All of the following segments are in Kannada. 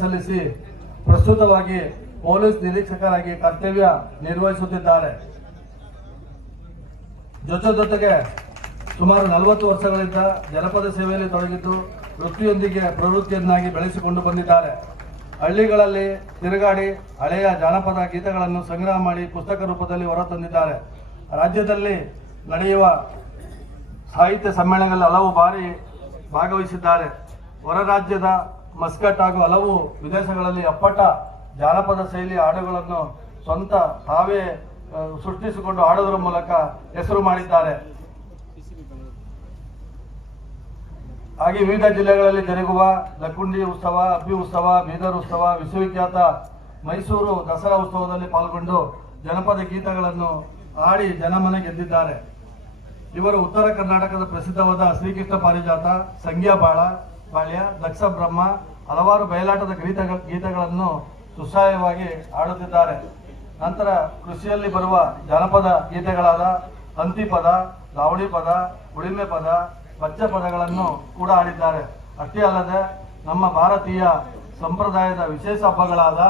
ಸಲ್ಲಿಸಿ ಪ್ರಸ್ತುತವಾಗಿ ಪೊಲೀಸ್ ನಿರೀಕ್ಷಕರಾಗಿ ಕರ್ತವ್ಯ ನಿರ್ವಹಿಸುತ್ತಿದ್ದಾರೆ. ಜೊತೆಗೆ ಸುಮಾರು 40 ವರ್ಷಗಳಿಂದ ಜನಪದ ಸೇವೆಯಲ್ಲಿ ತೊಡಗಿದ್ದು ವೃತ್ತಿಯೊಂದಿಗೆ ಪ್ರವೃತ್ತಿಯನ್ನಾಗಿ ಬೆಳೆಸಿಕೊಂಡು ಬಂದಿದ್ದಾರೆ. ಹಳ್ಳಿಗಳಲ್ಲಿ ತಿರುಗಾಡಿ ಹಳೆಯ ಜಾನಪದ ಗೀತೆಗಳನ್ನು ಸಂಗ್ರಹ ಮಾಡಿ ಪುಸ್ತಕ ರೂಪದಲ್ಲಿ ಹೊರತಂದಿದ್ದಾರೆ. ರಾಜ್ಯದಲ್ಲಿ ನಡೆಯುವ ಸಾಹಿತ್ಯ ಸಮ್ಮೇಳನಗಳಲ್ಲಿ ಹಲವು ಬಾರಿ ಭಾಗವಹಿಸಿದ್ದಾರೆ. ಹೊರ ರಾಜ್ಯದ ಮಸ್ಕಟ್ ಹಾಗೂ ಹಲವು ವಿದೇಶಗಳಲ್ಲಿ ಅಪ್ಪಟ ಜಾನಪದ ಶೈಲಿ ಹಾಡುಗಳನ್ನು ಸ್ವಂತ ತಾವೇ ಸೃಷ್ಟಿಸಿಕೊಂಡು ಹಾಡುವುದರ ಮೂಲಕ ಹೆಸರು ಮಾಡಿದ್ದಾರೆ. ಹಾಗೆ ವಿವಿಧ ಜಿಲ್ಲೆಗಳಲ್ಲಿ ಜರುಗುವ ಲಕ್ಕುಂಡಿ ಉತ್ಸವ, ಅಬ್ಬಿ ಉತ್ಸವ, ಬೀದರ್ ಉತ್ಸವ, ವಿಶ್ವವಿಖ್ಯಾತ ಮೈಸೂರು ದಸರಾ ಉತ್ಸವದಲ್ಲಿ ಪಾಲ್ಗೊಂಡು ಜನಪದ ಗೀತೆಗಳನ್ನು ಹಾಡಿ ಜನಮನ ಗೆದ್ದಿದ್ದಾರೆ. ಇವರು ಉತ್ತರ ಕರ್ನಾಟಕದ ಪ್ರಸಿದ್ಧವಾದ ಶ್ರೀಕೃಷ್ಣ ಪಾರಿಜಾತ, ಸಂಗ್ಯಾ ಬಾಳ್ಯ, ದಕ್ಷ ಬ್ರಹ್ಮ, ಹಲವಾರು ಬಯಲಾಟದ ಗೀತೆಗಳನ್ನು ಸುಶ್ರಾವ್ಯವಾಗಿ ಹಾಡುತ್ತಿದ್ದಾರೆ. ನಂತರ ಕೃಷಿಯಲ್ಲಿ ಬರುವ ಜಾನಪದ ಗೀತೆಗಳಾದ ತಂತಿಪದ, ಲಾವಣಿ ಪದ, ಉಳಿಮೆ ಪದ, ಬಚ್ಚ ಪದಗಳನ್ನು ಕೂಡ ಹಾಡಿದ್ದಾರೆ. ಅಷ್ಟೇ ಅಲ್ಲದೆ ನಮ್ಮ ಭಾರತೀಯ ಸಂಪ್ರದಾಯದ ವಿಶೇಷ ಹಬ್ಬಗಳಾದ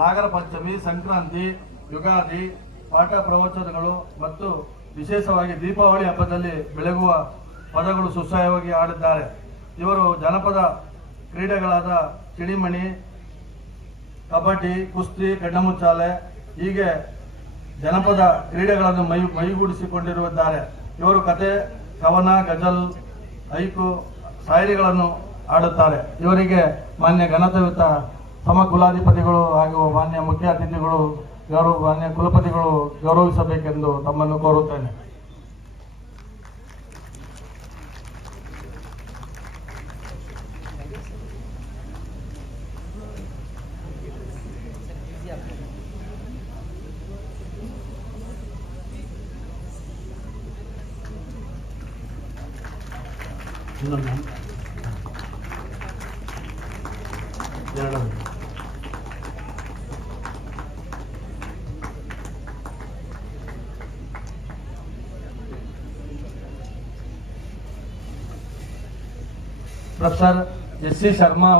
ನಾಗರ ಪಂಚಮಿ, ಸಂಕ್ರಾಂತಿ, ಯುಗಾದಿ, ಪಾಠ ಪ್ರವಚನಗಳು ಮತ್ತು ವಿಶೇಷವಾಗಿ ದೀಪಾವಳಿ ಹಬ್ಬದಲ್ಲಿ ಬೆಳಗುವ ಪದಗಳು ಸುಶ್ರಾವ್ಯವಾಗಿ ಹಾಡಿದ್ದಾರೆ. ಇವರು ಜನಪದ ಕ್ರೀಡೆಗಳಾದ ಚಿಡಿಮಣಿ, ಕಬಡ್ಡಿ, ಕುಸ್ತಿ, ಕಣ್ಣಮುಚ್ಚಾಲೆ ಹೀಗೆ ಜನಪದ ಕ್ರೀಡೆಗಳನ್ನು ಮೈಗೂಡಿಸಿಕೊಂಡಿರುತ್ತಾರೆ. ಇವರು ಕತೆ, ಕವನ, ಗಜಲ್, ಹೈಕು, ಶಾಯರಿಗಳನ್ನು ಹಾಡುತ್ತಾರೆ. ಇವರಿಗೆ ಮಾನ್ಯ ಘನತೆಯುತ ಸಮಕುಲಾಧಿಪತಿಗಳು ಹಾಗೂ ಮಾನ್ಯ ಮುಖ್ಯ ಅತಿಥಿಗಳು ಮಾನ್ಯ ಕುಲಪತಿಗಳು ಗೌರವಿಸಬೇಕೆಂದು ತಮ್ಮನ್ನು ಕೋರುತ್ತೇನೆ. Professor S C Sharma